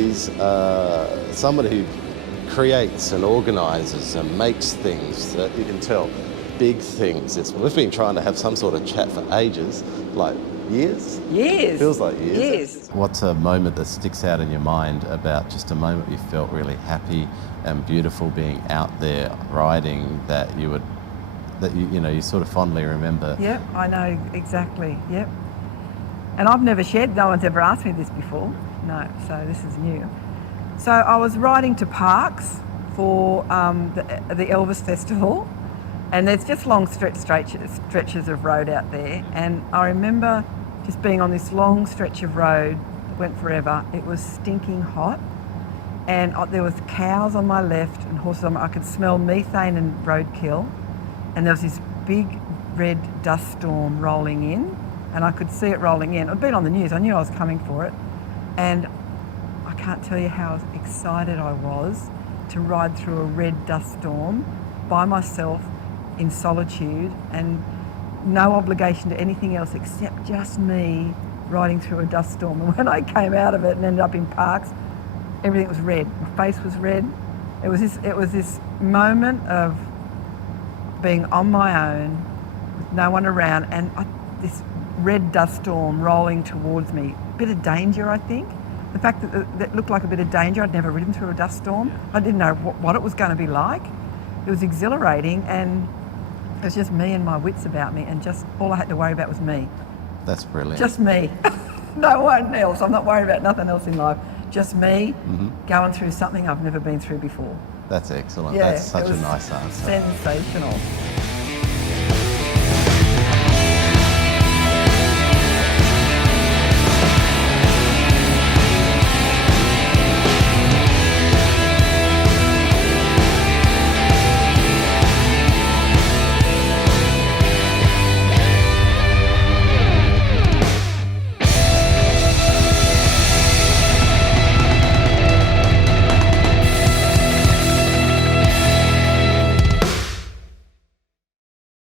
he's somebody who creates and organises and makes things that you can tell, big things. We've been trying to have some sort of chat for ages, like years? Years. Feels like years. Years. What's a moment that sticks out in your mind about just a moment you felt really happy and beautiful being out there riding that you sort of fondly remember? Yep, I know exactly, yep. And I've never shared, no one's ever asked me this before. No, so this is new. So I was riding to Parks for the Elvis Festival, and there's just long stretches of road out there. And I remember just being on this long stretch of road that went forever. It was stinking hot, and there was cows on my left and horses on my. I could smell methane and roadkill, and there was this big red dust storm rolling in, and I could see it rolling in. I'd been on the news. I knew I was coming for it, and I can't tell you how excited I was to ride through a red dust storm by myself in solitude and no obligation to anything else except just me riding through a dust storm. And when I came out of it and ended up in Parks, everything was red. My face was red. It was this moment of being on my own with no one around, and this red dust storm rolling towards me. A bit of danger, I think. The fact that looked like a bit of danger. I'd never ridden through a dust storm. I didn't know what it was going to be like. It was exhilarating, and it was just me and my wits about me, and just all I had to worry about was me. That's brilliant. Just me. No one else. I'm not worried about nothing else in life. Just me going through something I've never been through before. That's excellent. Yeah, That's such a nice answer. Sensational.